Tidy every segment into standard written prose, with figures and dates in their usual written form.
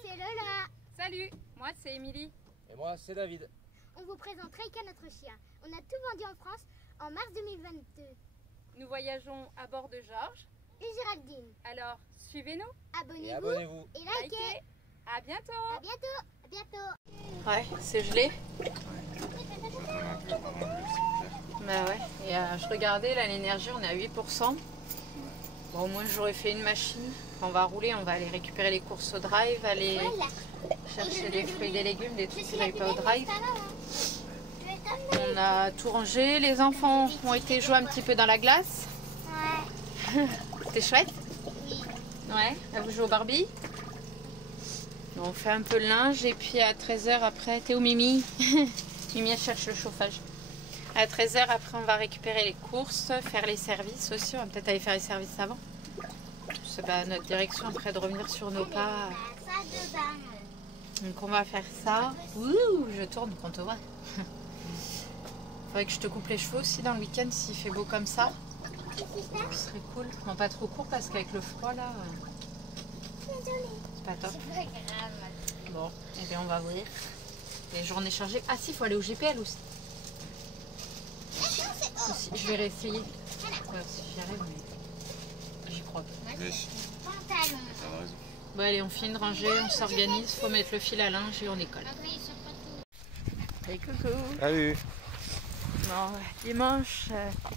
c'est Lola. Salut, moi c'est Émilie. Et moi c'est David. On vous présente Reika, notre chien. On a tout vendu en France en mars 2022. Nous voyageons à bord de Georges Et Géraldine. Alors, suivez-nous. Abonnez-vous Abonnez-vous. et likez. À bientôt. À bientôt. À bientôt. Ouais, c'est gelé. Bah ouais, et je regardais là, l'énergie, on est à 8%. Bon, au moins j'aurais fait une machine. On va rouler, on va aller récupérer les courses au drive, aller chercher des fruits et des légumes, des trucs que j'avais pas au drive. On a tout rangé, les enfants ont été jouer un petit peu dans la glace. Ouais. C'était chouette. Oui. Ouais, là vous jouez au Barbie. On fait un peu le linge et puis à 13h après, t'es où Mimi? Mimi elle cherche le chauffage. À 13h après on va récupérer les courses, faire les services aussi, on va peut-être aller faire les services avant. C'est notre direction après de revenir sur nos pas. Donc on va faire ça. Ouh, je tourne quand on te voit. Faudrait que je te coupe les cheveux aussi dans le week-end s'il fait beau comme ça. Ce serait cool. Non, pas trop court parce qu'avec le froid là, c'est pas top. Bon, et bien on va ouvrir. Les journées chargées. Ah si, il faut aller au GPL aussi. Je vais réessayer. Ouais, si j'y arrive, mais j'y crois pas. Bon allez, on finit de ranger, on s'organise, faut mettre le fil à linge et on décolle. Hey, coucou. Salut. Bon, dimanche,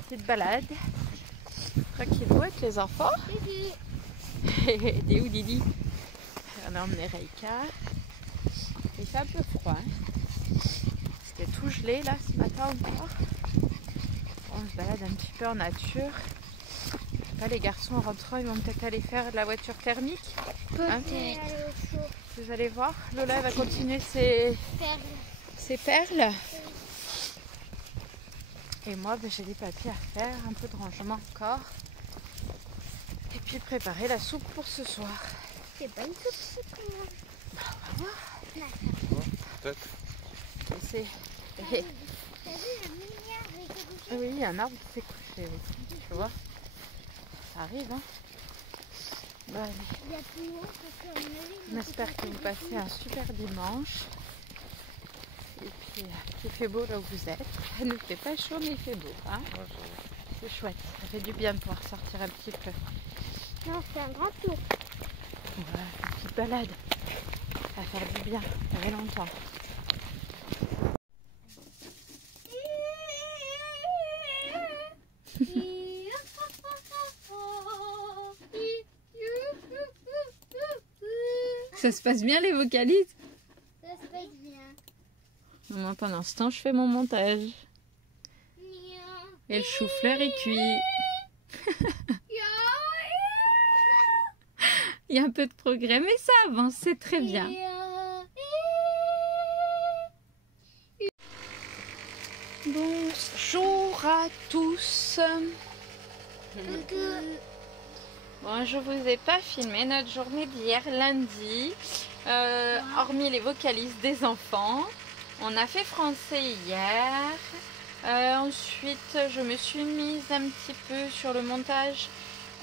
petite balade. Tranquillou avec les enfants. T'es où Didi? On a emmené Reika. Il fait un peu froid. Hein. C'était tout gelé là ce matin encore. On se balade un petit peu en nature. Là, les garçons en rentrant, ils vont peut-être aller faire de la voiture thermique. Hein, vous allez voir. Lola elle va continuer ses perles. Et moi, j'ai des papiers à faire, un peu de rangement encore. Et puis préparer la soupe pour ce soir. C'est pas une soupe, Bah, on va voir. Peut-être. C'est... T'as vu le mini arbre qui s'est couché? Oui, il y a un arbre qui s'est couché. Tu vois, ça arrive, hein. Bon, allez. Il y a plus haut parce qu'à mon avis, On espère que vous passez un super dimanche. Et puis, qu'il fait beau là où vous êtes. Il ne fait pas chaud, mais il fait beau. Hein, c'est chouette. Ça fait du bien de pouvoir sortir un petit peu. Non, c'est un grand tour. Voilà, une petite balade. Ça va faire du bien. Ça fait longtemps. Ça se passe bien les vocalises? Ça se passe bien. Moi, pendant ce temps, je fais mon montage. Et le chou-fleur est cuit. Il y a un peu de progrès, mais ça avance, c'est très bien. Bonjour à tous. Bon, je vous ai pas filmé notre journée d'hier, lundi. Hormis les vocalises des enfants. On a fait français hier. Ensuite, je me suis mise un petit peu sur le montage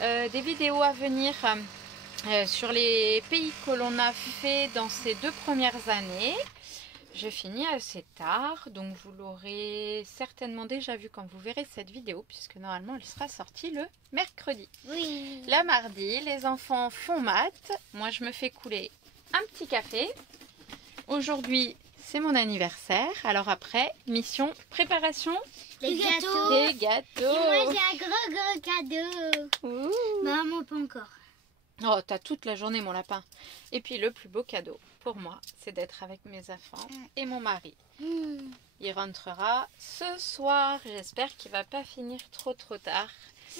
des vidéos à venir sur les pays que l'on a fait dans ces 2 premières années. J'ai fini assez tard, donc vous l'aurez certainement déjà vu quand vous verrez cette vidéo, puisque normalement elle sera sortie le mercredi. Oui. La mardi, les enfants font maths. Moi, je me fais couler un petit café. Aujourd'hui, c'est mon anniversaire. Alors après, mission préparation Des gâteaux. des gâteaux. Et moi, j'ai un gros cadeau. Ouh. Maman, pas encore. Oh, t'as toute la journée, mon lapin. Et puis, le plus beau cadeau pour moi, c'est d'être avec mes enfants et mon mari. Il rentrera ce soir. J'espère qu'il va pas finir trop tard.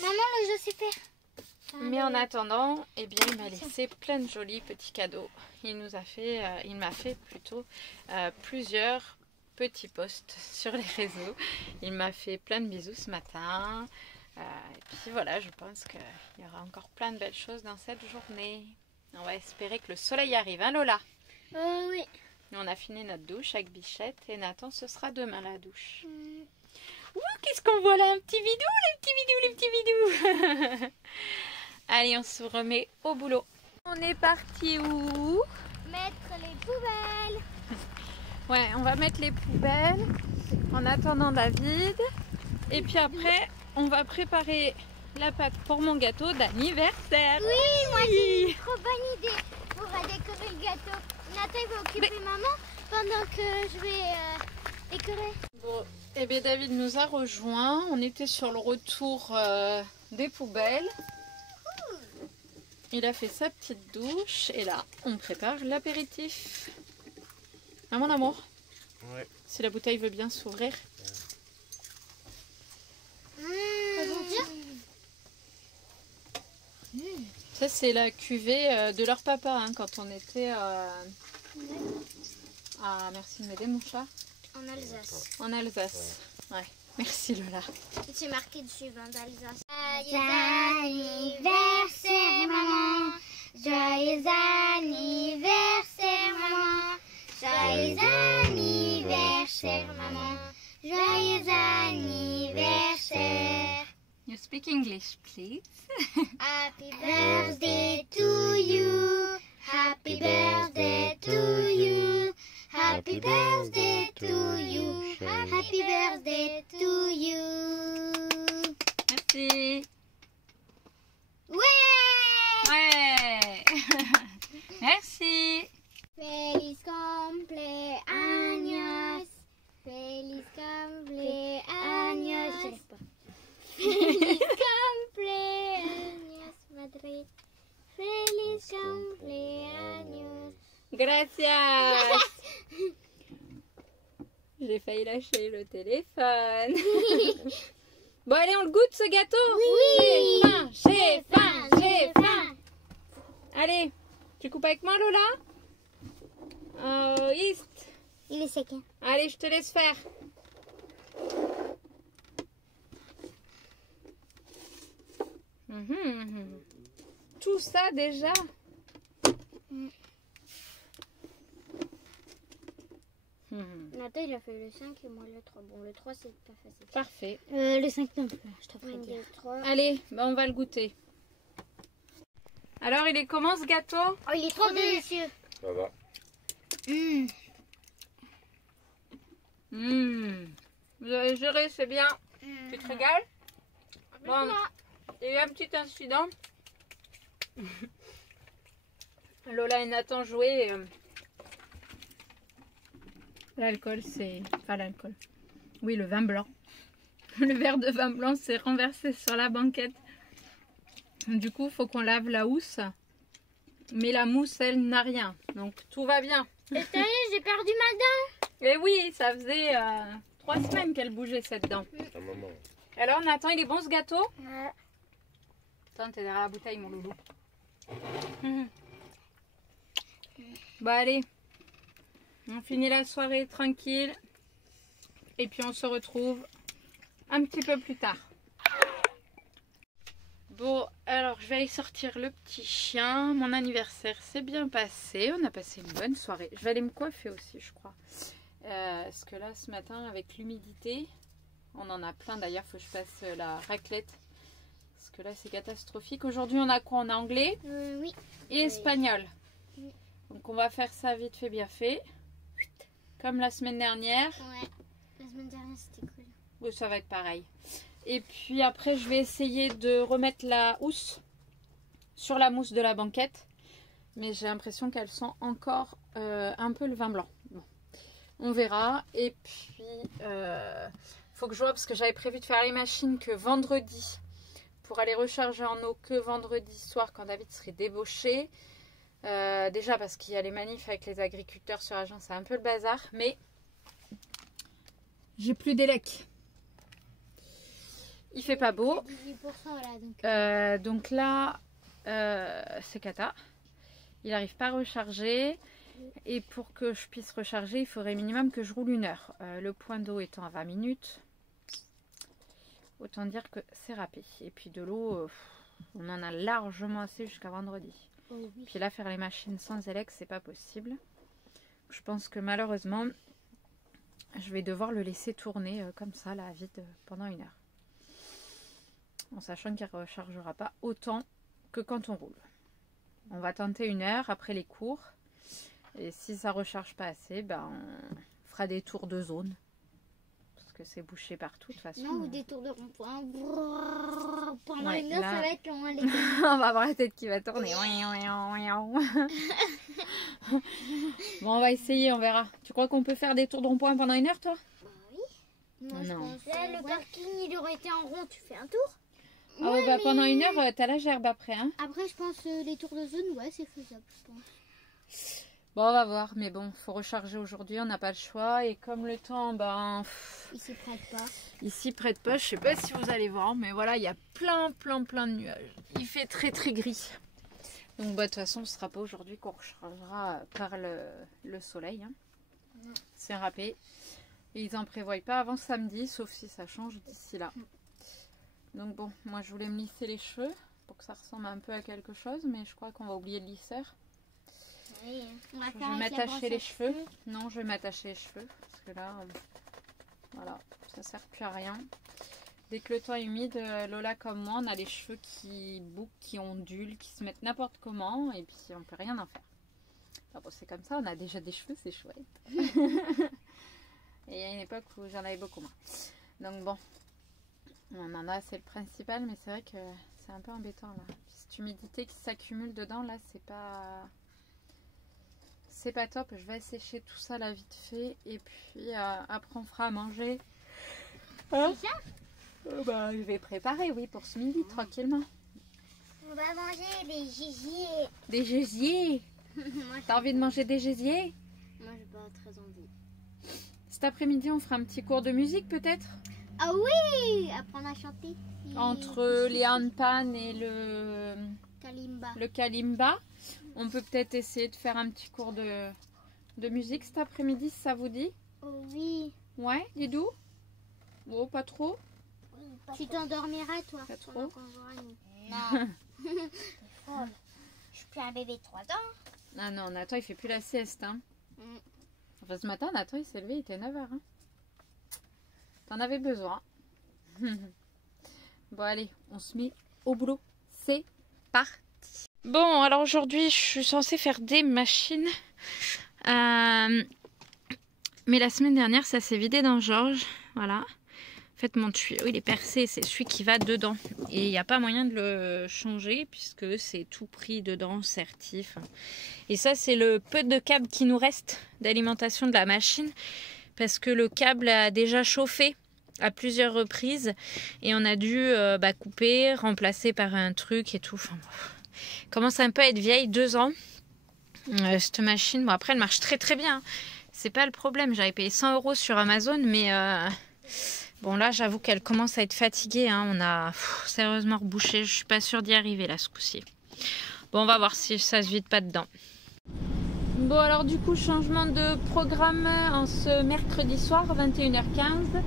Maman, le jeu super. Mais en attendant, eh bien, il m'a laissé plein de jolis petits cadeaux. Il m'a fait plutôt plusieurs petits posts sur les réseaux. Il m'a fait plein de bisous ce matin. Et puis voilà, je pense qu'il y aura encore plein de belles choses dans cette journée. On va espérer que le soleil arrive, hein Lola? Oui. On a fini notre douche avec Bichette et Nathan, ce sera demain la douche. Ouh, qu'est-ce qu'on voit là? Un petit vidéo, les petits vidéos. Allez, on se remet au boulot. On est parti où? mettre les poubelles. Ouais, on va mettre les poubelles en attendant David. Et puis après, on va préparer la pâte pour mon gâteau d'anniversaire. Oui, moi j'ai une trop bonne idée pour décorer le gâteau. Nathan il va occuper maman pendant que je vais décorer. Bon, et bien David nous a rejoints. On était sur le retour des poubelles. Il a fait sa petite douche et là, on prépare l'apéritif. Hein, mon amour? Ouais. Si la bouteille veut bien s'ouvrir. Ça, c'est la cuvée de leur papa hein, quand on était à... Merci de m'aider, mon chat. En Alsace. En Alsace. Ouais. Merci Lola. C'est marqué dessus, vin d'Alsace. Joyeux anniversaire, maman. Joyeux anniversaire, maman. Joyeux anniversaire, maman. Joyeux anniversaire. You speak English, please. Happy birthday to you. Happy birthday to you. Happy birthday to you. Happy birthday to you. Merci. Ouais! Ouais. Merci. Feliz cumpleaños. Feliz cumpleaños. Feliz cumpleaños, madre. Feliz cumpleaños. Gracias. J'ai failli lâcher le téléphone. Bon, allez, on le goûte ce gâteau? Oui. J'ai faim, j'ai faim. Allez, tu coupes avec moi, Lola? East. Il est sec. Hein. Allez, je te laisse faire. Tout ça déjà? Nathan, il a fait le 5 et moi le 3. Bon, le 3, c'est pas facile. Parfait. Le 5 non plus, je te ferai dire. 3. Allez, bah on va le goûter. Alors, il est comment ce gâteau? Oh, il est trop délicieux. Ça va. Vous avez géré, c'est bien. Tu te régales? Bon, il y a eu un petit incident. Lola et Nathan jouaient. L'alcool, c'est... Enfin, l'alcool. Oui, le vin blanc. Le verre de vin blanc s'est renversé sur la banquette. Du coup, il faut qu'on lave la housse. Mais la mousse, elle, n'a rien. Donc, tout va bien. Et ça y est, j'ai perdu ma dent. Et oui, ça faisait 3 semaines qu'elle bougeait cette dent. Un moment. Alors, Nathan, il est bon ce gâteau? Ouais. Attends, t'es derrière la bouteille, mon loulou. Bon, allez. On finit la soirée tranquille. Et puis, on se retrouve un petit peu plus tard. Bon, alors, je vais aller sortir le petit chien. Mon anniversaire s'est bien passé. On a passé une bonne soirée. Je vais aller me coiffer aussi, je crois. Parce que là, ce matin, avec l'humidité, on en a plein. D'ailleurs, il faut que je passe la raclette. Parce que là, c'est catastrophique. Aujourd'hui, on a quoi? On a anglais Oui. et espagnol. Donc, on va faire ça vite fait, bien fait. Comme la semaine dernière. Ouais. La semaine dernière, c'était cool. Oui, ça va être pareil. Et puis après, je vais essayer de remettre la housse sur la mousse de la banquette. Mais j'ai l'impression qu'elle sent encore un peu le vin blanc. Bon. On verra. Et puis, faut que je vois, parce que j'avais prévu de faire les machines que vendredi. Pour aller recharger en eau que vendredi soir quand David serait débauché. Déjà parce qu'il y a les manifs avec les agriculteurs sur Agen, c'est un peu le bazar. Mais j'ai plus d'élec. Il fait pas beau. 18% là, Donc là, c'est cata. Il n'arrive pas à recharger. Et pour que je puisse recharger, il faudrait minimum que je roule 1 heure. Le point d'eau étant à 20 minutes. Autant dire que c'est râpé. Et puis de l'eau, on en a largement assez jusqu'à vendredi. Oh, oui. Puis là, faire les machines sans élec, c'est pas possible. Je pense que malheureusement, je vais devoir le laisser tourner comme ça, là, vide, pendant 1 heure. En sachant qu'il ne rechargera pas autant que quand on roule. On va tenter 1 heure après les cours. Et si ça recharge pas assez, ben, on fera des tours de zone. Parce que c'est bouché partout de toute façon. Non, ou des tours de rond-point. Pendant Ouais, une heure, là- ça va être long. Les gars. On va avoir la tête qui va tourner. Bon, on va essayer, on verra. Tu crois qu'on peut faire des tours de rond-point pendant une heure, toi? Moi, je Non. pense. Là, le parking, il aurait été en rond. Tu fais un tour. Ah ouais, bah, pendant une heure, t'as la gerbe après, hein. Après, je pense les tours de zone, ouais, c'est faisable, je pense. Bon, on va voir, mais bon, faut recharger aujourd'hui, on n'a pas le choix. Et comme le temps, ben, Il se prête pas. il s'y prête pas, je sais pas si vous allez voir, mais voilà, il y a plein de nuages. Il fait très gris. Donc, bah, de toute façon, ce sera pas aujourd'hui qu'on rechargera par le soleil. Hein. C'est râpé. Et ils en prévoient pas avant samedi, sauf si ça change d'ici là. Donc bon, moi je voulais me lisser les cheveux pour que ça ressemble un peu à quelque chose, mais je crois qu'on va oublier le lisseur. Oui, on va Je faire vais avec la m'attacher brosse les à cheveux. Non, je vais m'attacher les cheveux parce que là, voilà, ça sert plus à rien. Dès que le temps est humide, Lola comme moi, on a les cheveux qui bouclent, qui ondulent, qui se mettent n'importe comment et puis on peut rien en faire. Ah bon, c'est comme ça, on a déjà des cheveux, c'est chouette. Et il y a une époque où j'en avais beaucoup moins. Donc bon, on en a, c'est le principal, mais c'est vrai que c'est un peu embêtant là. Cette humidité qui s'accumule dedans, là, c'est pas top. Je vais sécher tout ça là vite fait et puis après on fera à manger. Hein? C'est ça? Bah, je vais préparer, oui, pour ce midi, tranquillement. On va manger des gigiers. Des gésiers. Moi, T'as envie de manger des gésiers? j'ai pas très envie. Cet après-midi, on fera un petit cours de musique peut-être? Ah oui! Apprendre à chanter. Entre les handpan et le Kalimba. kalimba. On peut peut-être essayer de faire un petit cours de musique cet après-midi, si ça vous dit? Oh oui. Ouais, Didou? Oh, pas trop? Tu t'endormiras, toi. Pas trop? pendant qu'on jouera, nous. Non. Je suis plus un bébé de 3 ans. Ah non, Nathan, il fait plus la sieste. Hein. Mm. Enfin, ce matin, Nathan, il s'est levé, il était 9h. Hein. T'en avais besoin. Bon, allez, on se met au boulot. C'est parti. Bon, alors aujourd'hui, je suis censée faire des machines. Mais la semaine dernière, ça s'est vidé dans Georges. Voilà. En fait, mon tuyau, il est percé. C'est celui qui va dedans. Et il n'y a pas moyen de le changer puisque c'est tout pris dedans, certif. Et ça, c'est le peu de câble qui nous reste d'alimentation de la machine. Parce que le câble a déjà chauffé à plusieurs reprises. Et on a dû couper, remplacer par un truc et tout. Enfin, commence un peu à être vieille, 2 ans. Cette machine, bon après elle marche très bien. Hein. C'est pas le problème. J'avais payé 100 € sur Amazon, mais bon là j'avoue qu'elle commence à être fatiguée. Hein. On a sérieusement rebouché. Je suis pas sûre d'y arriver là ce coup-ci. Bon, on va voir si ça se vide pas dedans. Bon alors du coup changement de programme en ce mercredi soir 21h15.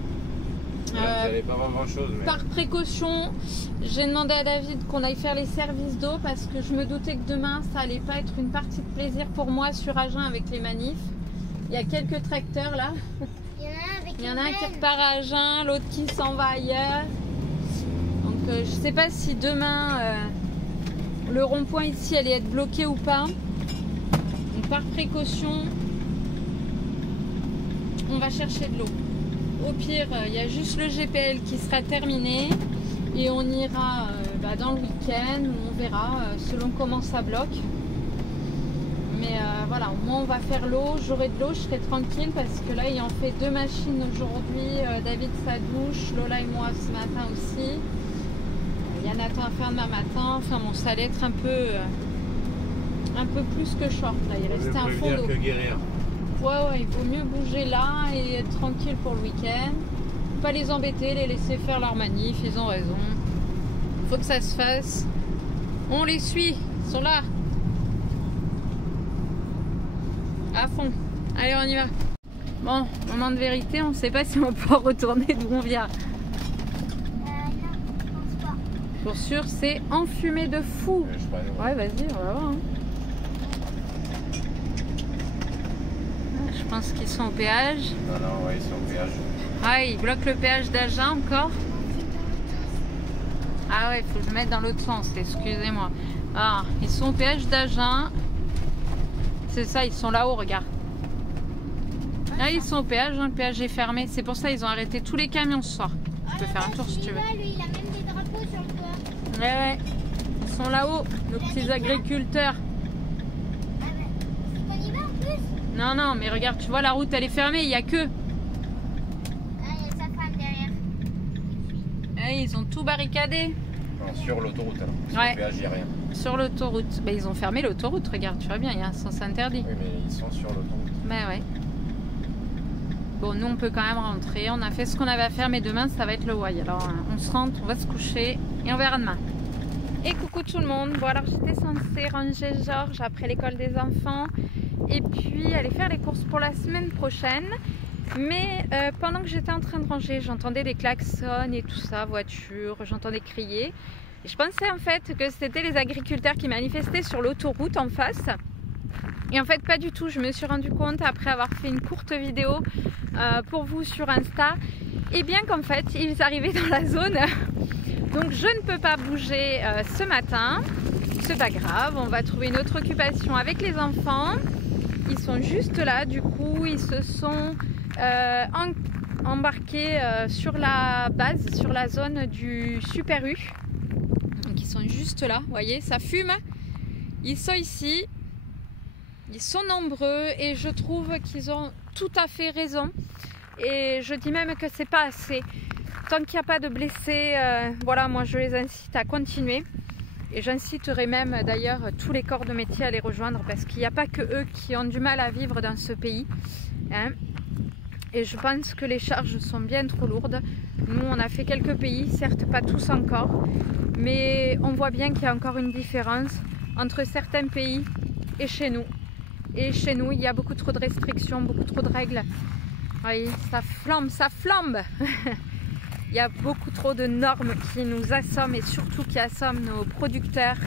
Vous n'allez pas voir grand chose. Mais... Par précaution, j'ai demandé à David qu'on aille faire les services d'eau parce que je me doutais que demain ça allait pas être une partie de plaisir pour moi sur Agen avec les manifs. Il y a quelques tracteurs là. Il y en a un qui repart à Agen, l'autre qui s'en va ailleurs. Donc je sais pas si demain le rond-point ici allait être bloqué ou pas. Donc par précaution, on va chercher de l'eau. Au pire, il y a juste le GPL qui sera terminé et on ira dans le week-end, on verra selon comment ça bloque. Mais voilà, au moins on va faire l'eau, j'aurai de l'eau, je serai tranquille parce que là, ayant fait 2 machines aujourd'hui, David sa douche, Lola et moi ce matin aussi. Il y a Nathan à faire demain matin, enfin bon, ça allait être un peu plus que short là, il restait un fond d'eau. Ouais, il vaut mieux bouger là et être tranquille pour le week-end. Pas les embêter, les laisser faire leur manif, ils ont raison. Faut que ça se fasse. On les suit, ils sont là. À fond. Allez, on y va. Bon, moment de vérité, on ne sait pas si on va pouvoir retourner d'où on vient. Non, je pense pas. Pour sûr, c'est enfumé de fou. Ouais, vas-y, on va voir. Hein. Je pense qu'ils sont au péage. Non, ouais, ils sont au péage. Ah, ils bloquent le péage d'Agen encore. Ah ouais, il faut que je mette dans l'autre sens, excusez-moi. Ah, ils sont au péage d'Agen. C'est ça, ils sont là-haut, regarde. Là, ils sont au péage, hein, le péage est fermé. C'est pour ça ils ont arrêté tous les camions ce soir. Tu peux faire un tour si tu veux. Lui, il a même des drapeaux sur le toit. Ouais. Ils sont là-haut, nos petits agriculteurs. Ah ben, c'est qu'on y va en plus. Non, non, mais regarde, tu vois, la route, elle est fermée, il n'y a que. Ah, il y a sa femme derrière. Ouais, ils ont tout barricadé. Non, sur l'autoroute alors. Sur Ouais. le péage, il n'y a rien. Sur l'autoroute. Bah, ils ont fermé l'autoroute, regarde, tu vois bien, il y a un sens interdit. Oui, mais ils sont sur l'autoroute. Bah ouais. Bon, nous on peut quand même rentrer. On a fait ce qu'on avait à faire, mais demain ça va être le why. Alors on se rentre, on va se coucher et on verra demain. Et coucou tout le monde. Bon, alors j'étais censée ranger Georges après l'école des enfants et puis aller faire les courses pour la semaine prochaine. Mais pendant que j'étais en train de ranger, j'entendais des klaxons et tout ça, voiture, j'entendais crier. Et je pensais en fait que c'était les agriculteurs qui manifestaient sur l'autoroute en face. Et en fait pas du tout, je me suis rendu compte après avoir fait une courte vidéo pour vous sur Insta, et bien qu'en fait ils arrivaient dans la zone, donc je ne peux pas bouger ce matin. C'est pas grave, on va trouver une autre occupation avec les enfants. Ils sont juste là, du coup ils se sont embarqués sur la base, sur la zone du Super U. Donc ils sont juste là, vous voyez, ça fume, ils sont ici. Ils sont nombreux et je trouve qu'ils ont tout à fait raison. Et je dis même que c'est pas assez. Tant qu'il n'y a pas de blessés, voilà, moi je les incite à continuer. Et j'inciterai même d'ailleurs tous les corps de métier à les rejoindre parce qu'il n'y a pas que eux qui ont du mal à vivre dans ce pays. Hein. Et je pense que les charges sont bien trop lourdes. Nous, on a fait quelques pays, certes pas tous encore, mais on voit bien qu'il y a encore une différence entre certains pays et chez nous. Et chez nous, il y a beaucoup trop de restrictions, beaucoup trop de règles. Oui, ça flambe, ça flambe. Il y a beaucoup trop de normes qui nous assomment et surtout qui assomment nos producteurs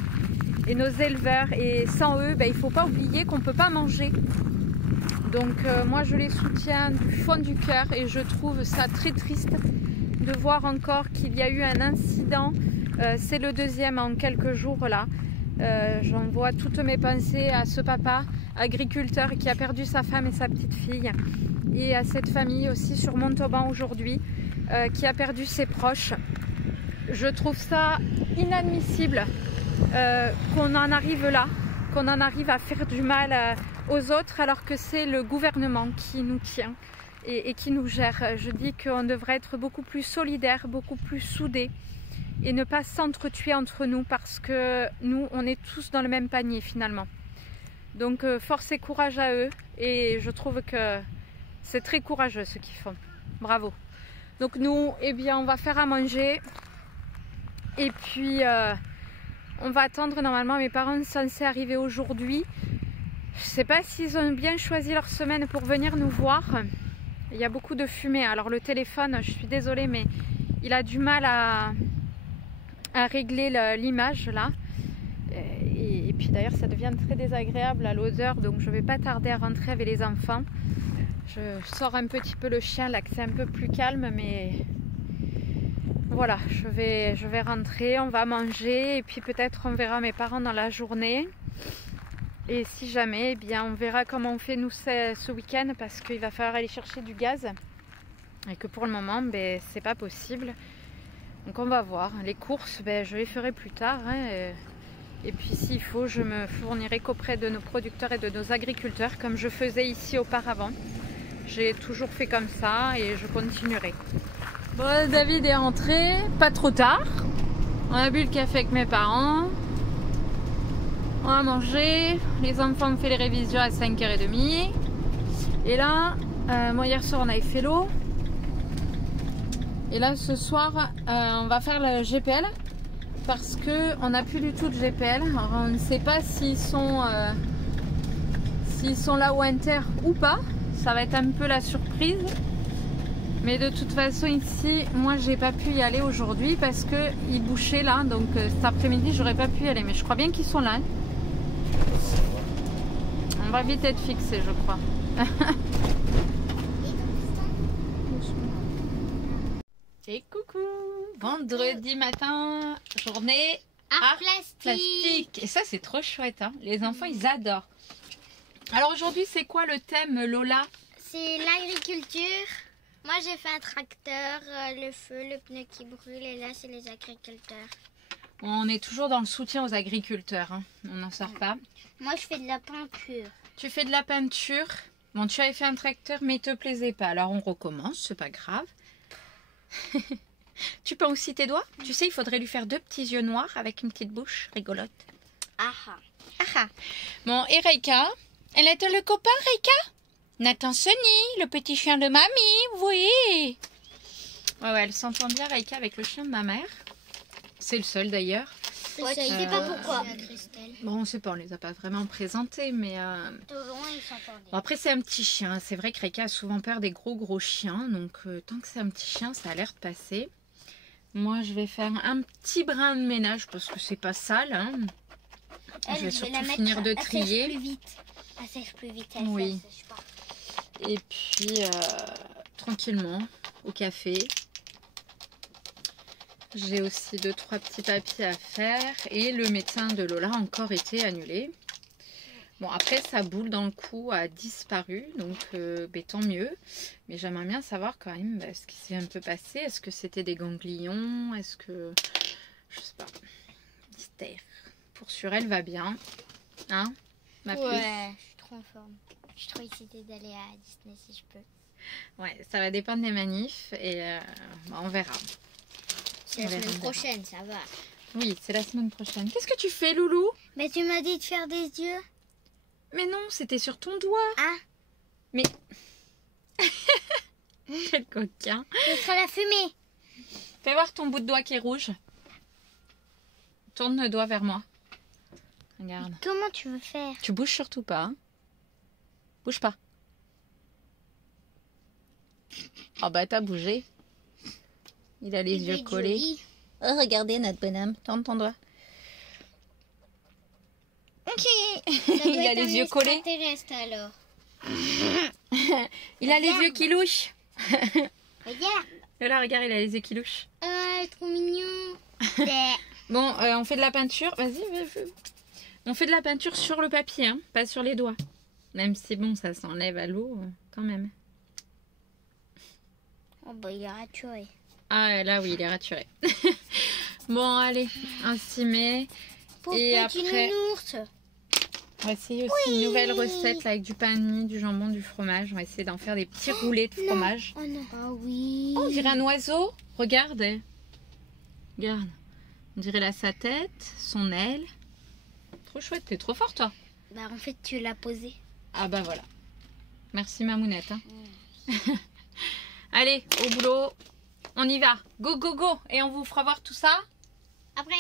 et nos éleveurs. Et sans eux, il ne faut pas oublier qu'on ne peut pas manger. Donc moi, je les soutiens du fond du cœur et je trouve ça très triste de voir encore qu'il y a eu un incident. C'est le deuxième en quelques jours là. J'envoie toutes mes pensées à ce papa agriculteur qui a perdu sa femme et sa petite fille et à cette famille aussi sur Montauban aujourd'hui qui a perdu ses proches. Je trouve ça inadmissible qu'on en arrive là, qu'on en arrive à faire du mal aux autres alors que c'est le gouvernement qui nous tient et qui nous gère. Je dis qu'on devrait être beaucoup plus solidaires, beaucoup plus soudés et ne pas s'entretuer entre nous parce que nous, on est tous dans le même panier finalement. Donc force et courage à eux et je trouve que c'est très courageux ce qu'ils font. Bravo. Donc nous, eh bien, on va faire à manger et puis on va attendre. Normalement, mes parents sont censés arriver aujourd'hui. Je ne sais pas s'ils ont bien choisi leur semaine pour venir nous voir. Il y a beaucoup de fumée. Alors le téléphone, je suis désolée, mais il a du mal à régler l'image là. Et puis d'ailleurs ça devient très désagréable à l'odeur, donc je vais pas tarder à rentrer avec les enfants. Je sors un petit peu le chien là que c'est un peu plus calme, mais voilà, je vais rentrer, on va manger et puis peut-être on verra mes parents dans la journée. Et si jamais, eh bien on verra comment on fait nous ce week-end parce qu'il va falloir aller chercher du gaz et que pour le moment c'est pas possible. Donc on va voir. Les courses, je les ferai plus tard. Hein, et puis s'il faut, je me fournirai qu'auprès de nos producteurs et de nos agriculteurs comme je faisais ici auparavant. J'ai toujours fait comme ça et je continuerai. Bon, David est rentré, pas trop tard. On a bu le café avec mes parents. On a mangé. Les enfants ont fait les révisions à 5h30. Et là, moi hier soir on avait fait l'eau. Et là ce soir on va faire le GPL parce qu'on n'a plus du tout de GPL. Alors, on ne sait pas s'ils sont là au Inter ou pas. Ça va être un peu la surprise. Mais de toute façon ici, moi j'ai pas pu y aller aujourd'hui parce qu'ils bouchaient là. Donc cet après-midi j'aurais pas pu y aller. Mais je crois bien qu'ils sont là. Hein. On va vite être fixé je crois. Et coucou, vendredi matin, journée art plastique. Et ça c'est trop chouette, hein. Les enfants ils adorent. Alors aujourd'hui, c'est quoi le thème, Lola? C'est l'agriculture. Moi, j'ai fait un tracteur, le feu, le pneu qui brûle. Et là, c'est les agriculteurs. On est toujours dans le soutien aux agriculteurs, hein. On n'en sort pas. Moi, je fais de la peinture. Tu fais de la peinture. Bon, tu avais fait un tracteur, mais il te plaisait pas. Alors on recommence, c'est pas grave. Tu peins aussi tes doigts? Tu sais, il faudrait lui faire 2 petits yeux noirs avec une petite bouche rigolote. Ah ah. Ah ah. Bon, et Reika? Elle est le copain, Reika? Nathan Sonny, le petit chien de mamie, oui. Ouais, elle s'entend bien, Reika, avec le chien de ma mère. C'est le seul d'ailleurs. Ouais, je sais pas pourquoi. Bon, on sait pas, on les a pas vraiment présentés, mais... De loin, ils s'entendaient. Bon, après, c'est un petit chien. C'est vrai que Reika a souvent peur des gros chiens. Donc, tant que c'est un petit chien, ça a l'air de passer. Moi, je vais faire un petit brin de ménage parce que c'est pas sale. Hein. Je vais surtout finir de trier. Elle sèche plus vite. Oui. Et puis, tranquillement, au café. J'ai aussi 2-3 petits papiers à faire. Et le médecin de Lola a encore été annulé. Bon, après, sa boule dans le cou a disparu, donc tant mieux. Mais j'aimerais bien savoir quand même ce qui s'est un peu passé. Est-ce que c'était des ganglions? Est-ce que... Je sais pas. Mystère. Pour sûr, elle va bien. Hein, ma puce? Ouais, je suis trop en forme. Je suis trop excitée d'aller à Disney si je peux. Ouais, ça va dépendre des manifs et on verra. C'est la semaine prochaine, ça va. Oui, c'est la semaine prochaine. Qu'est-ce que tu fais, Loulou? Mais tu m'as dit de faire des yeux. Mais non, c'était sur ton doigt. Ah. Mais... Quel coquin. Ce sera la fumée. Fais voir ton bout de doigt qui est rouge. Tourne le doigt vers moi. Regarde. Comment tu veux faire? Tu bouges surtout pas. Hein. Bouge pas. Oh bah t'as bougé. Il a les yeux collés. Joli. Oh, regardez notre bonhomme. Tourne ton doigt. Ok. Il a les yeux collés. Alors. Il a les yeux qui louchent. Regarde. Là, regarde, il a les yeux qui louchent. Trop mignon. Bon, on fait de la peinture. Vas-y, on fait de la peinture sur le papier, hein, pas sur les doigts. Même si bon, ça s'enlève à l'eau, quand même. Oh bah il est raturé. Ah là oui, il est raturé. Bon, allez, on s'y met. Et après, nounours. on va essayer aussi une nouvelle recette là, avec du pain de mie, du jambon, du fromage. On va essayer d'en faire des petits roulés de fromage. Oh non. Ah oui. Oh, on dirait un oiseau. Regarde. Regarde. On dirait sa tête, son aile. Trop chouette, t'es trop fort toi. Bah en fait tu l'as posé. Ah bah voilà. Merci Mamounette. Hein. Allez, au boulot. On y va. Go, go, go. Et on vous fera voir tout ça Après.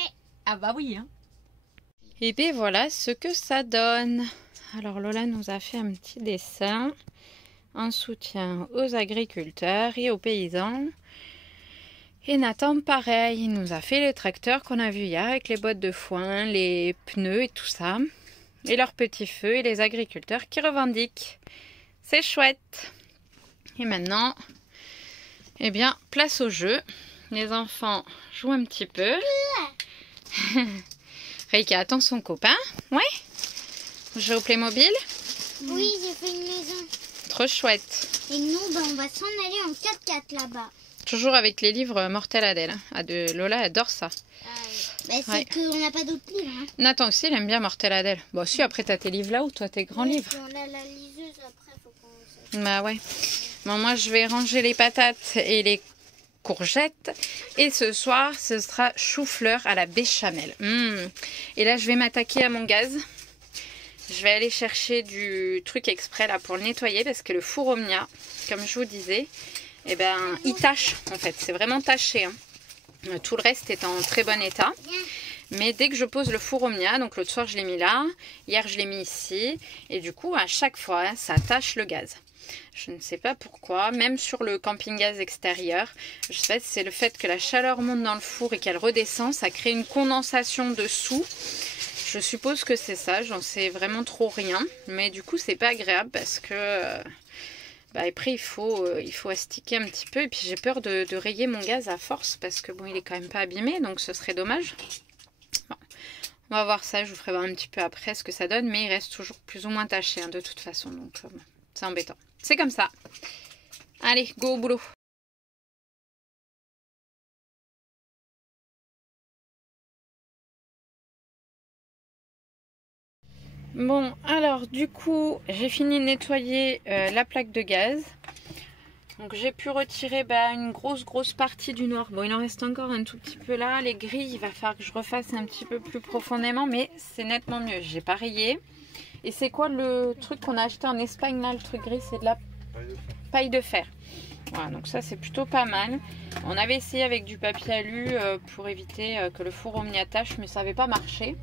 Ah bah oui. Hein. Et bien voilà ce que ça donne. Alors Lola nous a fait un petit dessin en soutien aux agriculteurs et aux paysans. Et Nathan pareil, il nous a fait les tracteurs qu'on a vus hier avec les bottes de foin, les pneus et tout ça. Et leurs petits feux et les agriculteurs qui revendiquent. C'est chouette. Et maintenant, eh bien, place au jeu. Les enfants jouent un petit peu. Reika attend son copain. Ouais. Jeu au Playmobil. Oui, j'ai fait une maison. Trop chouette. Et nous, on va s'en aller en 4x4 là-bas. Toujours avec les livres Mortel Adèle. Ah, de Lola adore ça. Bah, c'est Ouais. qu'on n'a pas d'autres livres. Hein. Nathan aussi, il aime bien Mortel Adèle. Bon, si, après, t'as tes livres là ou toi, tes grands livres. Si on a la liseuse, après, faut qu'on... Bah ouais. Bon, moi, je vais ranger les patates et les courgettes. Et ce soir, ce sera chou-fleur à la béchamel. Et là, je vais m'attaquer à mon gaz. Je vais aller chercher du truc exprès là pour le nettoyer parce que le four Omnia, comme je vous disais, eh ben, il tâche en fait. C'est vraiment taché. Hein. Tout le reste est en très bon état. Mais dès que je pose le four Omnia, donc l'autre soir je l'ai mis là, hier je l'ai mis ici, et du coup à chaque fois ça tâche le gaz. Je ne sais pas pourquoi, même sur le camping-gaz extérieur, je sais pas si c'est le fait que la chaleur monte dans le four et qu'elle redescend, ça crée une condensation dessous. Je suppose que c'est ça, j'en sais vraiment trop rien, mais du coup c'est pas agréable parce que après il faut astiquer un petit peu et puis j'ai peur de rayer mon gaz à force parce que bon il est quand même pas abîmé donc ce serait dommage. Bon, On va voir ça, je vous ferai voir un petit peu après ce que ça donne, mais il reste toujours plus ou moins taché hein, de toute façon, donc bon, c'est embêtant. C'est comme ça. Allez, go au boulot. Bon, alors du coup, j'ai fini de nettoyer la plaque de gaz. Donc j'ai pu retirer une grosse partie du noir. Bon, il en reste encore un tout petit peu là. Les grilles, il va falloir que je refasse un petit peu plus profondément, mais c'est nettement mieux. J'ai pas rayé. Et c'est quoi le truc qu'on a acheté en Espagne là, le truc gris? C'est de la paille de fer. Voilà, donc ça c'est plutôt pas mal. On avait essayé avec du papier alu pour éviter que le four omni attache, mais ça n'avait pas marché.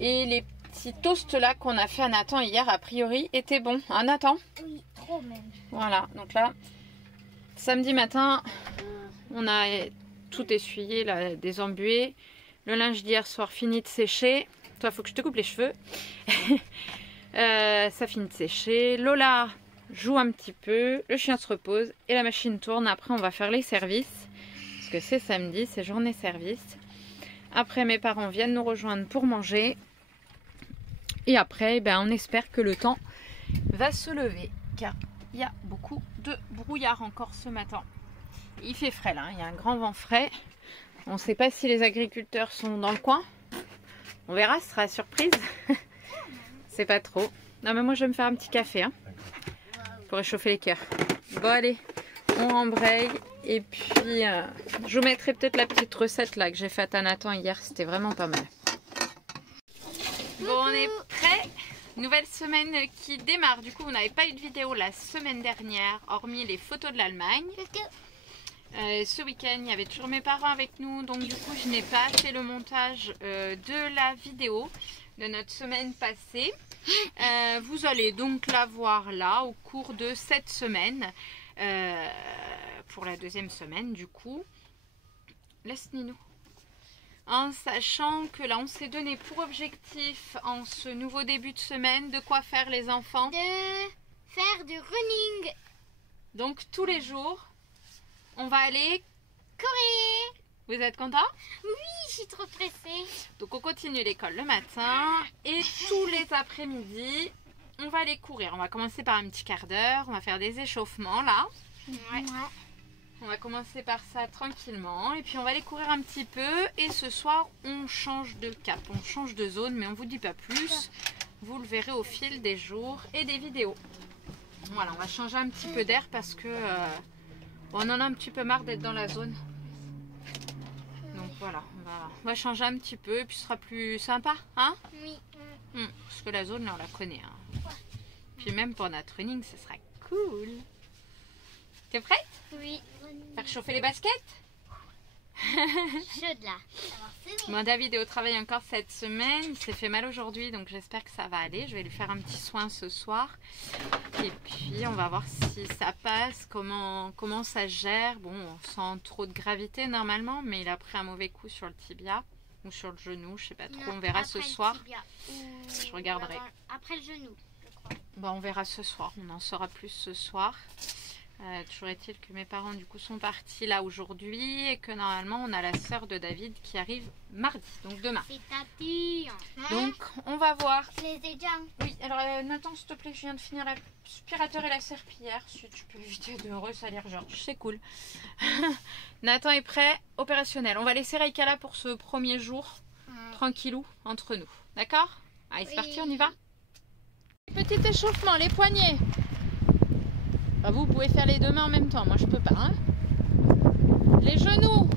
Et les petits toasts là qu'on a fait à Nathan hier, a priori, étaient bons. Hein, Nathan? Oui, trop même. Voilà, donc là, samedi matin, on a tout essuyé, là, des embuées. Le linge d'hier soir finit de sécher. Toi, il faut que je te coupe les cheveux. Ça finit de sécher. Lola joue un petit peu. Le chien se repose et la machine tourne. Après, on va faire les services. Parce que c'est samedi, c'est journée service. Après, mes parents viennent nous rejoindre pour manger. Et après, on espère que le temps va se lever. Car il y a beaucoup de brouillard encore ce matin. Il fait frais là, il y a un grand vent frais. On ne sait pas si les agriculteurs sont dans le coin. On verra, ce sera la surprise. C'est pas trop. Non mais moi je vais me faire un petit café hein, pour réchauffer les cœurs. Bon allez, on rembraye. Et puis je vous mettrai peut-être la petite recette là que j'ai faite à Nathan hier. C'était vraiment pas mal. Bon, on est prêt. Nouvelle semaine qui démarre. Du coup, vous n'avez pas eu de vidéo la semaine dernière, hormis les photos de l'Allemagne. Ce week-end, il y avait toujours mes parents avec nous. Donc du coup, je n'ai pas fait le montage de la vidéo de notre semaine passée. Vous allez donc la voir là au cours de cette semaine. Pour la deuxième semaine, du coup. Laisse Ninou. En sachant que là, on s'est donné pour objectif en ce nouveau début de semaine de quoi faire les enfants. De faire du running. Donc tous les jours, on va aller courir. Vous êtes contents? Oui, je suis trop pressée. Donc on continue l'école le matin et tous les après-midi, on va aller courir. On va commencer par un petit quart d'heure, on va faire des échauffements là. Ouais. On va commencer par ça tranquillement et puis on va aller courir un petit peu et ce soir on change de cap, on change de zone mais on vous dit pas plus, vous le verrez au fil des jours et des vidéos. Voilà, on va changer un petit peu d'air parce que on en a un petit peu marre d'être dans la zone. Donc voilà, on va changer un petit peu et puis ce sera plus sympa, hein? Oui. Parce que la zone là on la connaît. Hein. Puis même pour notre running ce sera cool. T'es prête? Oui. Faire chauffer les baskets? Chaude là. Bon, David est au travail encore cette semaine. Il s'est fait mal aujourd'hui, donc j'espère que ça va aller. Je vais lui faire un petit soin ce soir. Et puis, on va voir si ça passe, comment ça gère. Bon, sans trop de gravité normalement, mais il a pris un mauvais coup sur le tibia ou sur le genou. Je sais pas trop, on verra ce soir. Je regarderai. Après le genou, je crois. Bon, on verra ce soir. On en saura plus ce soir. Toujours est-il que mes parents du coup sont partis là aujourd'hui et que normalement on a la sœur de David qui arrive mardi, donc demain. C'est ta fille. Donc on va voir. Je les ai déjà. Oui, alors Nathan s'il te plaît, je viens de finir l'aspirateur et la serpillière. Si tu peux éviter de ressalir Georges, c'est cool. Nathan est prêt, opérationnel. On va laisser Reika là pour ce premier jour, tranquillou, entre nous. D'accord? Allez, c'est parti, on y va. Petit échauffement, les poignets. Enfin, vous pouvez faire les deux mains en même temps, moi je peux pas. Hein, les genoux.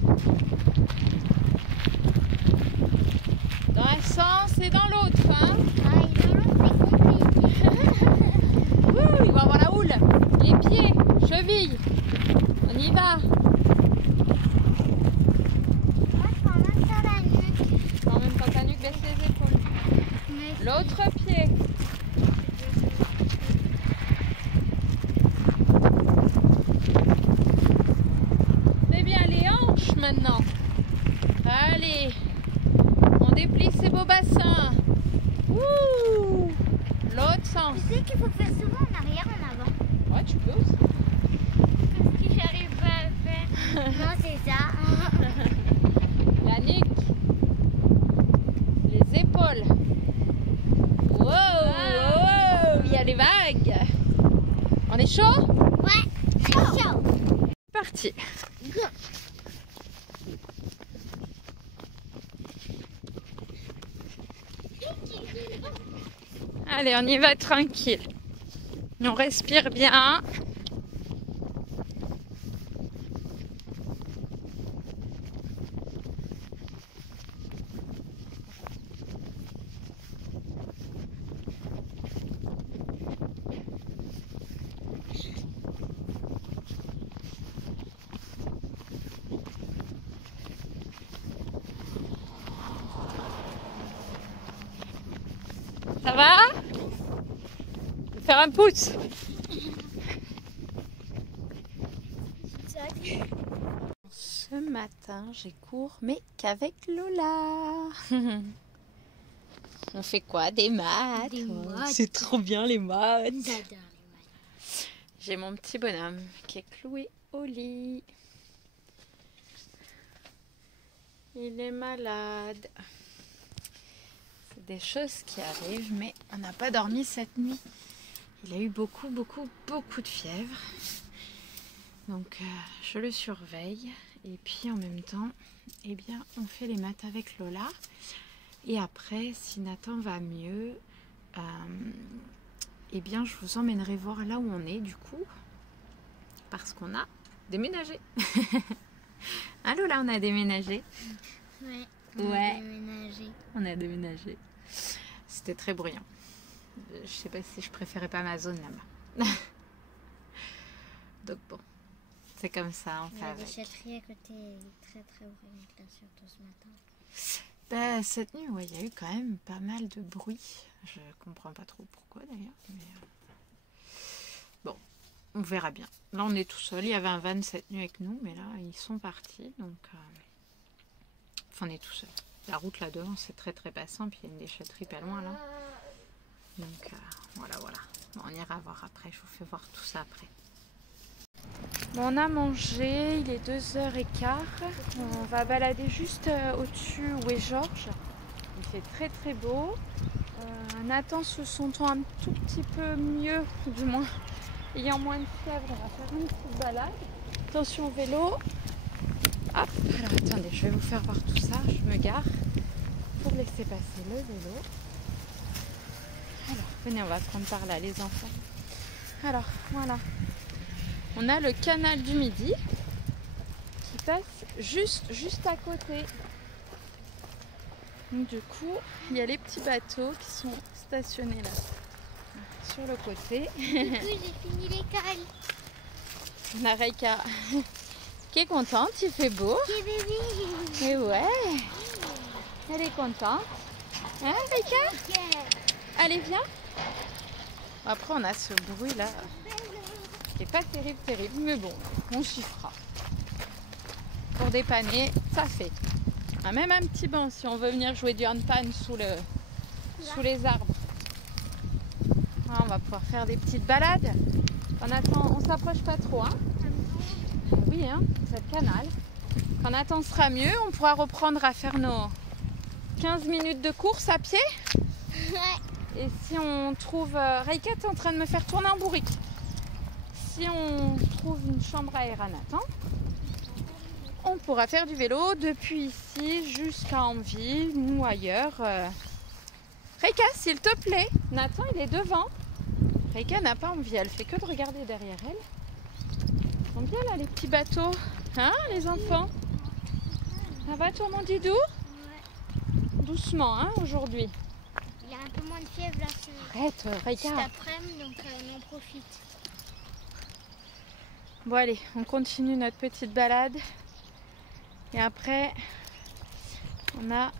Dans un sens et dans l'autre. Hein. Ah, et dans l'autre, c'est compliqué. Ouh, il va avoir la houle. Les pieds, chevilles. On y va. Moi, je prends même pas la nuque. En même temps ta nuque, baisse les épaules. L'autre pied. Maintenant, allez, on déplie ses beaux bassins. Ouh, l'autre sens. Tu sais qu'il faut faire souvent en arrière, en avant. Ouais, tu peux aussi. Qu'est-ce que j'arrive pas à faire? Non, c'est ça. La nuque. les vagues. On est chaud? Ouais, chaud. Parti. Go. Allez, on y va tranquille. On respire bien. Ça va? Je vais faire un pouce. Ce matin, j'ai cours, mais qu'avec Lola. On fait quoi? Des maths. Des maths. C'est trop bien les maths. J'adore les maths. J'ai mon petit bonhomme qui est cloué au lit. Il est malade. C'est des choses qui arrivent, mais on n'a pas dormi cette nuit. Il a eu beaucoup de fièvre. Donc je le surveille. Et puis en même temps, eh bien, on fait les maths avec Lola. Et après, si Nathan va mieux, eh bien, je vous emmènerai voir là où on est du coup. Parce qu'on a déménagé. Ah Lola, on a déménagé. Ouais. Ouais. Déménager. On a déménagé. C'était très bruyant. Je sais pas si je préférais pas ma zone là-bas. Donc bon, c'est comme ça, on fait La avec. déchetterie à côté est très bruyante là, surtout ce matin. Ben, cette nuit, ouais, il y a eu quand même pas mal de bruit. Je comprends pas trop pourquoi d'ailleurs. Mais bon, on verra bien. Là, on est tout seul. Il y avait un van cette nuit avec nous, mais là, ils sont partis. Donc, enfin, on est tout seul. La route là devant, c'est très passant. Puis il y a une déchetterie pas loin là. Donc, voilà. Bon, on ira voir après. Je vous fais voir tout ça après. Bon, on a mangé, il est 2h15. On va balader juste au-dessus où est Georges. Il fait très beau. Nathan se sentant un tout petit peu mieux, du moins ayant moins de fièvre, on va faire une petite balade. Attention au vélo. Hop, alors attendez, je vais vous faire voir tout ça. Je me gare pour laisser passer le vélo. Alors, venez, on va prendre par là les enfants. Alors, voilà. On a le canal du Midi qui passe juste à côté. Donc du coup, il y a les petits bateaux qui sont stationnés là, sur le côté. Du coup, j'ai fini l'école. On a Reika qui est contente, il fait beau. Petit bébé. Et ouais, elle est contente. Hein Reika? Allez, viens. Après, on a ce bruit là qui est pas terrible, mais bon, on s'y fera. Pour dépanner, ça fait. On a même un petit banc si on veut venir jouer du handpan sous les arbres. Ah, on va pouvoir faire des petites balades. On s'approche pas trop, hein? Oui, hein, c'est le canal. Quand Nathan sera mieux, on pourra reprendre à faire nos 15 minutes de course à pied. Ouais. Et si on trouve... Reika est en train de me faire tourner en bourrique. Si on trouve une chambre à air à Nathan, on pourra faire du vélo depuis ici jusqu'à Envie ou ailleurs. Reika, s'il te plaît, Nathan il est devant. Reika n'a pas envie, elle fait que de regarder derrière elle. Ils sont bien là les petits bateaux, hein les enfants? Ça va toi mon didou? Ouais. Doucement hein aujourd'hui. Il a un peu moins de fièvre là. Arrête Reika. Cet après-midi, donc on en profite. Bon allez, on continue notre petite balade. Et après, on a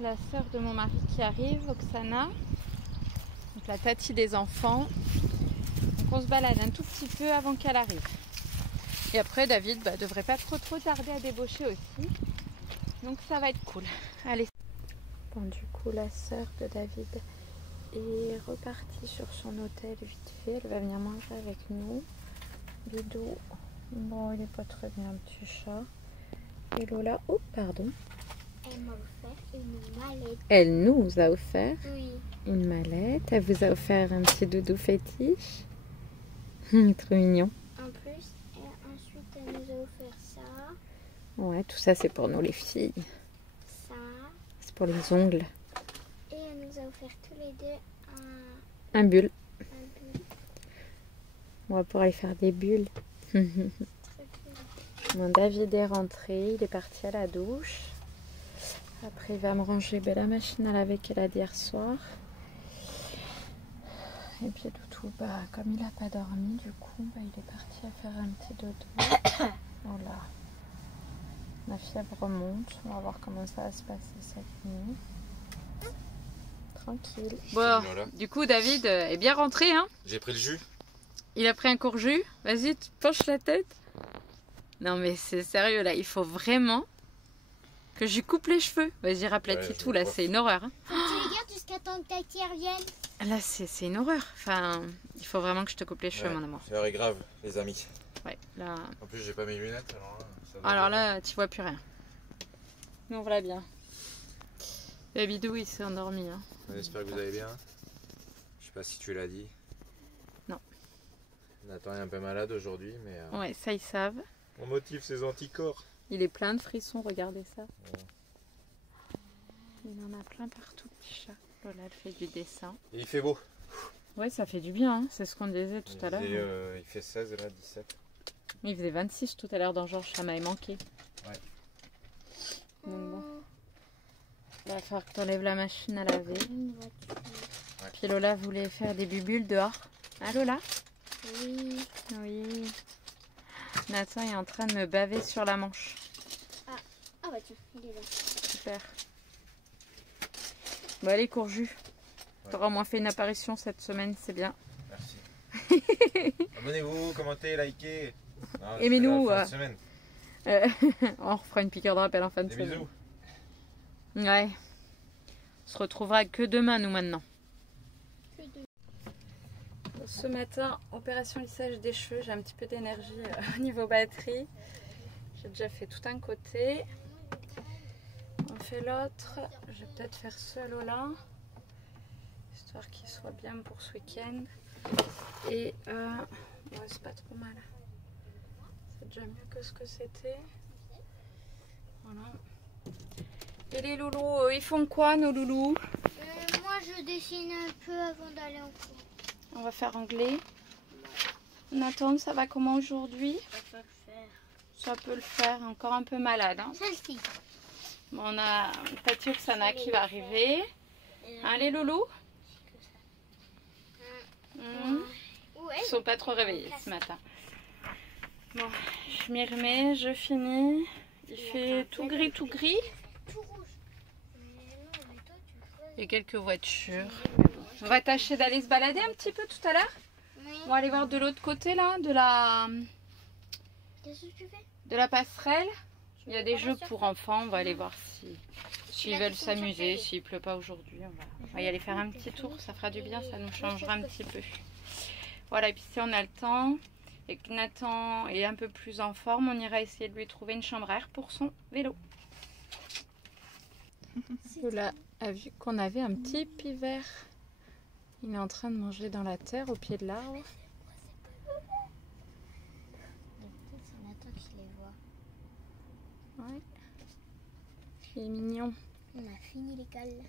la sœur de mon mari qui arrive, Oksana, donc la tati des enfants. Donc on se balade un tout petit peu avant qu'elle arrive. Et après, David devrait pas trop tarder à débaucher aussi. Donc ça va être cool. Allez. Bon, du coup, la sœur de David est repartie sur son hôtel vite fait. Elle va venir manger avec nous. Bidou. Bon, il est pas très bien, le petit chat. Et Lola, oh pardon, elle m'a offert une mallette. Elle nous a offert Oui. une mallette. Elle vous a offert un petit doudou fétiche. Trop mignon. En plus, et ensuite, elle nous a offert ça, Ouais, tout ça c'est pour nous les filles. ça. C'est pour les ongles. Et elle nous a offert tous les deux Un bulle. un bulle. On va pouvoir aller faire des bulles. Très cool. Mon David est rentré, il est parti à la douche. Après il va me ranger la machine à laver qu'elle a d'hier soir. Et puis Toutou, comme il n'a pas dormi, du coup, il est parti à faire un petit dodo. Voilà. Ma fièvre remonte. On va voir comment ça va se passer cette nuit. Tranquille. Bon, Voilà. du coup, David est bien rentré, hein? J'ai pris le jus. Il a pris un court jus. Vas-y, tu penches la tête. Non, mais c'est sérieux, là. Il faut vraiment que je lui coupe les cheveux. Vas-y, raplatis Ouais, tout, là. je C'est une horreur. Hein. Tu les gardes jusqu'à temps que ta tia revienne. Là, c'est une horreur. Enfin, il faut vraiment que je te coupe les cheveux, Ouais, mon amour. c'est grave, les amis. Ouais, là... En plus, j'ai pas mes lunettes. Ça va Alors bien. là, tu vois plus rien. Nous, voilà bien. Le bidou, il s'est endormi. Hein. J'espère que vous allez bien. Je sais pas si tu l'as dit. Non. Nathan est un peu malade aujourd'hui, mais Ouais, ça, ils savent. on motive ses anticorps. Il est plein de frissons, regardez ça. Il en a plein partout, petit chat. Lola, elle fait du dessin. Et il fait beau. Ouais, ça fait du bien, hein. C'est ce qu'on disait tout à l'heure. Il fait 16 là, 17. Il faisait 26 tout à l'heure dans Georges, ça m'avait manqué. Ouais. Donc bon. Il va falloir que tu enlèves la machine à laver. Une voiture. Puis Lola voulait faire des bubules dehors. Hein Lola? Oui. Oui. Nathan est en train de me baver sur la manche. Ah bah tiens, il est là. Super. Bon allez, cours jus. T'auras au moins fait une apparition cette semaine, c'est bien. Merci. Abonnez-vous, commentez, likez. Non, je Aimez-nous, fais la fin de semaine. On refera une piqûre de rappel en fin de Des semaine. bisous. Ouais. On se retrouvera que demain, nous, maintenant. Ce matin, opération lissage des cheveux. J'ai un petit peu d'énergie au niveau batterie. J'ai déjà fait tout un côté. On fait l'autre. Je vais peut-être faire ce Lola, histoire qu'il soit bien pour ce week-end. Et ouais, c'est pas trop mal. C'est déjà mieux que ce que c'était. Voilà. Et les loulous, ils font quoi, nos loulous? Moi, je dessine un peu avant d'aller en cours. On va faire anglais. Nathan, ça va comment aujourd'hui? Ça peut le faire. Ça peut le faire, encore un peu malade. Hein. Celle-ci. Bon, on a Tati Oksana qui va arriver. Hein, les loulous? Ouais. Ils sont pas trop réveillés ce matin. Bon, je m'y remets, je finis. Il fait tout gris, tout gris. Tout rouge. Mais non, mais toi, tu fais. Il y a quelques voitures. On va tâcher d'aller se balader un petit peu tout à l'heure. Oui. On va aller voir de l'autre côté là, de la Qu'est-ce que tu fais? passerelle. Il y a des jeux pour enfants. On va aller voir s'ils veulent s'amuser. S'il pleut pas aujourd'hui, on va y aller faire un petit tour. Ça fera du bien, ça nous changera un petit peu. Voilà, et puis si on a le temps et que Nathan est un peu plus en forme, on ira essayer de lui trouver une chambre à air pour son vélo. Lola a vu qu'on avait un petit pivert. Il est en train de manger dans la terre au pied de l'arbre. C'est Nathan qui les voit. Ouais. Il est mignon. On a fini l'école.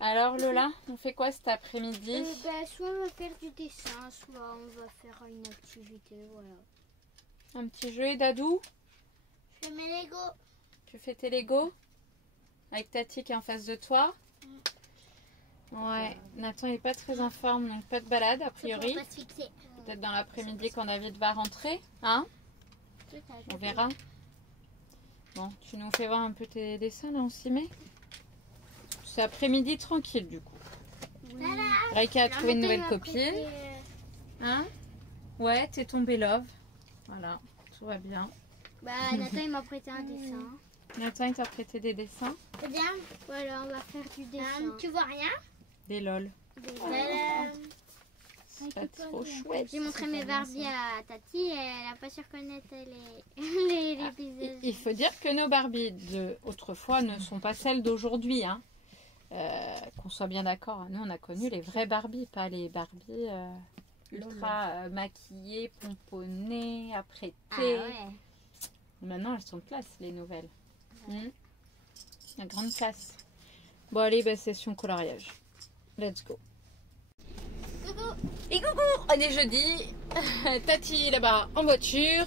Alors Lola, on fait quoi cet après-midi? Soit on va faire du dessin, soit on va faire une activité, voilà. Un petit jeu, Dadou? Je fais mes Lego. Tu fais tes Lego? Avec Tati qui est en face de toi? Ouais, Nathan n'est pas très en forme, donc pas de balade a priori. Pas se fixer. Peut-être dans l'après-midi quand David va rentrer, hein? On verra. Bon, tu nous fais voir un peu tes dessins là, on s'y met? C'est après-midi tranquille du coup. Raika a trouvé une nouvelle copine. Hein? Ouais, t'es tombé love. Voilà, tout va bien. Bah, Nathan il m'a prêté un dessin. Nathan il t'a prêté des dessins? C'est bien. Voilà, on va faire du dessin. Tu vois rien? Des lol. C'est pas trop chouette. J'ai montré mes Barbie à Tati et elle n'a pas su reconnaître les paysages. Il faut dire que nos Barbies d'autrefois ne sont pas celles d'aujourd'hui. Hein. Qu'on soit bien d'accord. Nous, on a connu les vraies Barbies, pas les Barbies ultra maquillées, pomponnées, apprêtées. Ah ouais. Maintenant, elles sont classe, les nouvelles. La grande classe. Bon, allez, bah, session coloriage. Let's go. Coucou. Et coucou, on est jeudi. Tati là-bas en voiture.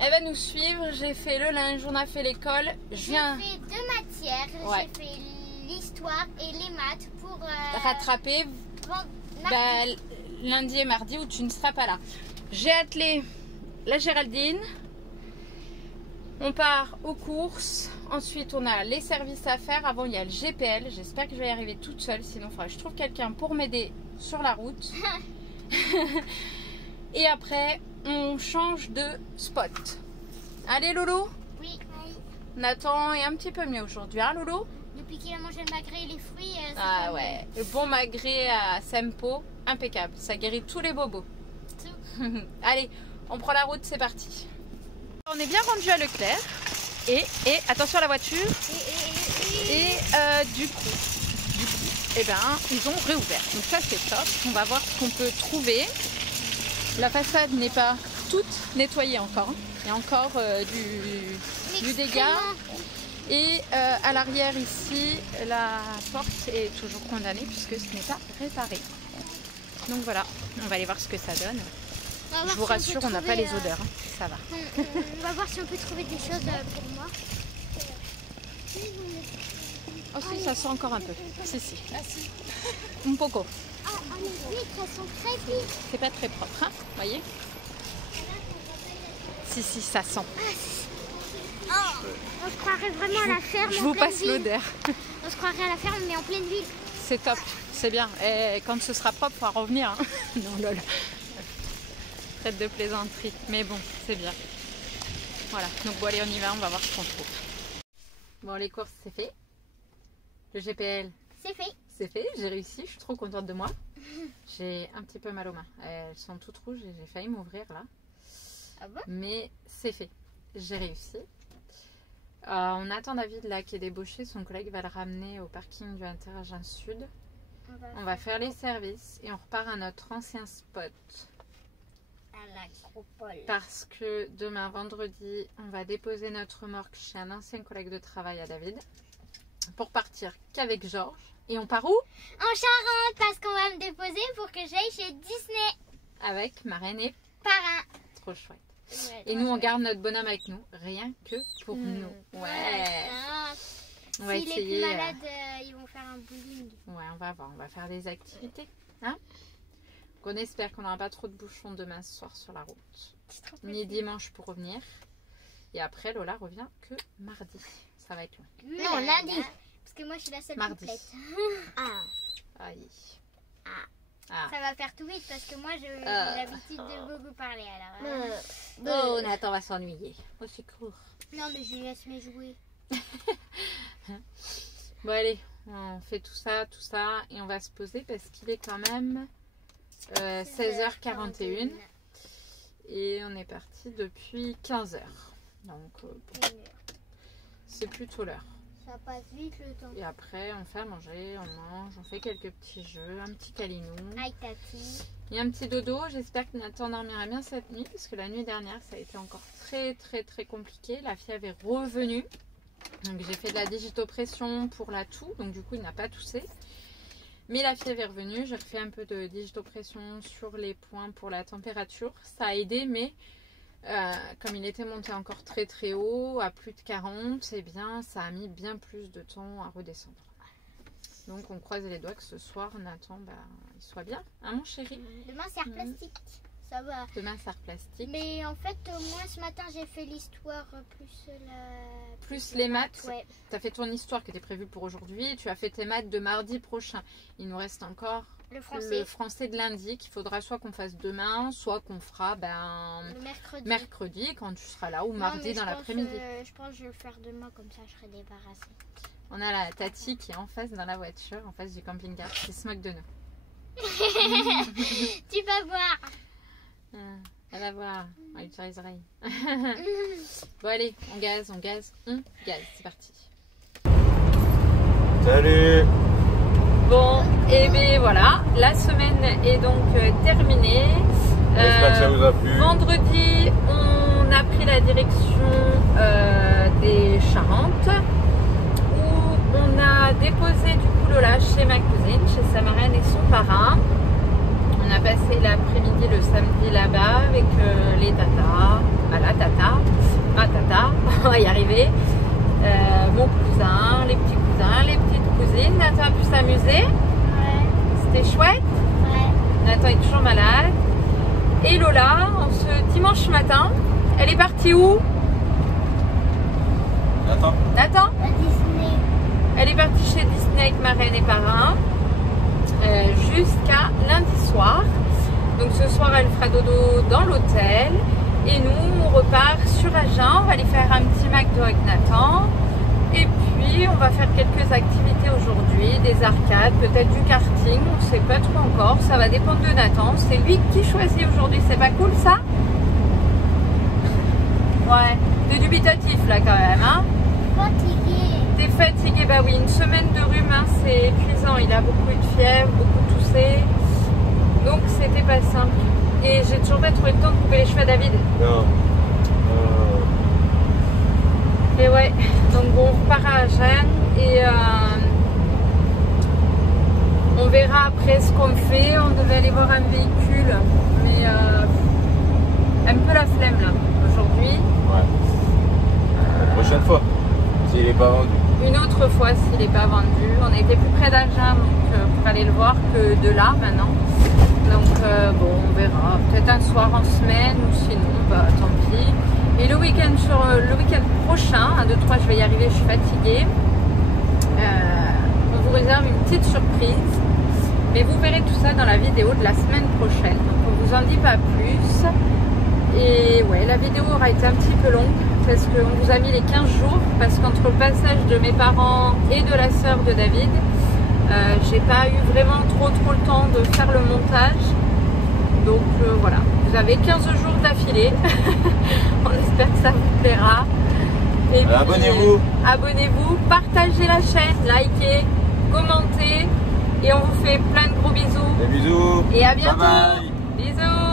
Elle va nous suivre. J'ai fait le linge, on a fait l'école. J'ai fait 2 matières. Ouais. J'ai fait l'histoire et les maths pour rattraper bah, lundi et mardi où tu ne seras pas là. J'ai attelé la Géraldine. On part aux courses. Ensuite, on a les services à faire. Avant, il y a le GPL. J'espère que je vais y arriver toute seule. Sinon, il faudra que je trouve quelqu'un pour m'aider sur la route. Et après, on change de spot. Allez, Lolo. Oui. Nathan est un petit peu mieux aujourd'hui, hein, Lolo? Depuis qu'il a mangé le magret et les fruits. Ah ouais. Le bon magret à Sempo, impeccable. Ça guérit tous les bobos. Allez, on prend la route, c'est parti. On est bien rendu à Leclerc. Et attention à la voiture. Et du coup, eh ben, ils ont réouvert. Donc ça, c'est top. On va voir ce qu'on peut trouver. La façade n'est pas toute nettoyée encore. Il y a encore du dégât. Et à l'arrière ici, la porte est toujours condamnée puisque ce n'est pas réparé. Donc voilà, on va aller voir ce que ça donne. Je vous rassure, on n'a pas les odeurs. Hein. Ça va. On va voir si on peut trouver des choses pour moi. Oh si, ça sent encore un peu. Si. Un poco. Ah, les huîtres, elles sont très vives. C'est pas très propre, hein, voyez. Si, ça sent. On se croirait vraiment à la ferme. Je vous passe l'odeur. On se croirait à la ferme, mais en pleine ville. C'est top, c'est bien. Et quand ce sera propre, il faudra revenir. Hein. Non, lol. Traite de plaisanterie. Mais bon, c'est bien. Voilà, donc bon, allez, on y va, on va voir ce qu'on trouve. Bon, les courses, c'est fait. Le GPL, C'est fait. c'est fait. J'ai réussi, je suis trop contente de moi. J'ai un petit peu mal aux mains. Elles sont toutes rouges et j'ai failli m'ouvrir là. Ah bon? Mais c'est fait. J'ai réussi. On attend David là qui est débauché. Son collègue va le ramener au parking du Interagent Sud. On va faire les services et on repart à notre ancien spot. À l'agropole. Parce que demain vendredi, on va déposer notre remorque chez un ancien collègue de travail à David. Pour partir qu'avec Georges. Et on part où? En Charente, parce qu'on va me déposer pour que j'aille chez Disney. Avec marraine et Parrain. trop chouette. Ouais, Et nous, on garde notre bonhomme avec nous. Rien que pour nous. Ouais. On va S'il est essayer. plus malade, ils vont faire un bowling. Ouais, on va voir. On va faire des activités. Hein? Donc on espère qu'on n'aura pas trop de bouchons demain soir sur la route. Ni dimanche pour revenir. Et après, Lola revient que mardi. Ça va être long. Non, lundi. Parce que moi, je suis la seule Mardi. complète. Aïe. Ça va faire tout vite parce que moi, j'ai l'habitude de beaucoup parler. Alors, Oh, Nathan va s'ennuyer. Au secours. non, mais je lui laisse mes jouets. Bon, allez. On fait tout ça. Et on va se poser parce qu'il est quand même 16h41. Et on est parti depuis 15h. Donc, c'est plutôt l'heure. Ça passe vite le temps. Et après, on fait à manger, on mange, on fait quelques petits jeux, un petit câlinou. Avec Tati. Et un petit dodo. J'espère que Nathan dormira bien cette nuit. Parce que la nuit dernière, ça a été encore très compliqué. La fièvre est revenue. Donc j'ai fait de la digitopression pour la toux. Donc du coup, il n'a pas toussé. Mais la fièvre est revenue. J'ai refait un peu de digitopression sur les points pour la température. Ça a aidé, mais comme il était monté encore très haut, à plus de 40, eh bien ça a mis bien plus de temps à redescendre. Donc on croise les doigts que ce soir, Nathan, il soit bien. Hein, mon chéri? Demain, c'est art plastique. Ça va. Demain, c'est art plastique. Mais en fait, moi ce matin, j'ai fait l'histoire Plus les maths. Ouais. Tu as fait ton histoire qui était prévue pour aujourd'hui. Tu as fait tes maths de mardi prochain. Il nous reste encore Le français. de lundi qu'il faudra soit qu'on fasse demain, soit qu'on fera le mercredi quand tu seras là ou mardi dans l'après-midi. Je pense que je vais le faire demain, comme ça je serai débarrassée. On a la Tati qui est en face dans la voiture, en face du camping-car, qui se moque de nous. Tu vas voir. Elle va voir. On va lui tirer les oreilles. Bon allez, on gaz, c'est parti. Salut. Bon, et bien voilà, la semaine est donc terminée. J'espère que ça vous a plu. Vendredi, on a pris la direction des Charentes où on a déposé du coup Lola chez ma cousine, chez sa marraine et son parrain. On a passé l'après-midi le samedi là-bas avec les tatas, la tata, ma tata, on va y arriver, mon cousin, les petits cousins, les petites cousines. Nathan a pu s'amuser. Ouais. C'était chouette. Ouais. Nathan est toujours malade. Et Lola, en ce dimanche matin, elle est partie où? Attends. Nathan? À Disney. Elle est partie chez Disney avec marraine et parrain jusqu'à lundi soir. Donc ce soir, elle fera dodo dans l'hôtel. Et nous, on repart sur Agen. On va aller faire un petit McDo avec Nathan. Et puis, on va faire quelques activités aujourd'hui, des arcades, peut-être du karting. On ne sait pas trop encore. Ça va dépendre de Nathan. C'est lui qui choisit aujourd'hui. C'est pas cool, ça? Ouais. T'es dubitatif, là, quand même, hein? Fatiguée. T'es fatigué? Bah oui, une semaine de rhume, hein, c'est épuisant. Il a beaucoup eu de fièvre, beaucoup toussé. Donc, c'était pas simple. Et j'ai toujours pas trouvé le temps de couper les cheveux à David. Non. Et ouais, donc bon, on repart à Agen et on verra après ce qu'on fait. On devait aller voir un véhicule, mais un peu la flemme là aujourd'hui. Ouais. La prochaine fois, s'il n'est pas vendu. Une autre fois s'il n'est pas vendu. On était plus près d'Agen pour aller le voir que de là maintenant. Donc bon, on verra. Peut-être un soir en semaine ou sinon, bah tant pis. Et le week-end prochain, 1, 2, 3, je vais y arriver, je suis fatiguée. On vous réserve une petite surprise. Mais vous verrez tout ça dans la vidéo de la semaine prochaine. Donc on vous en dit pas plus. Et ouais, la vidéo aura été un petit peu longue parce qu'on vous a mis les 15 jours. Parce qu'entre le passage de mes parents et de la sœur de David, j'ai pas eu vraiment trop le temps de faire le montage. Donc voilà, vous avez 15 jours d'affilée. On espère que ça vous plaira. Et puis, abonnez-vous. Abonnez-vous, partagez la chaîne, likez, commentez. Et on vous fait plein de gros bisous. Des bisous. Et à bientôt. Bye bye. Bisous.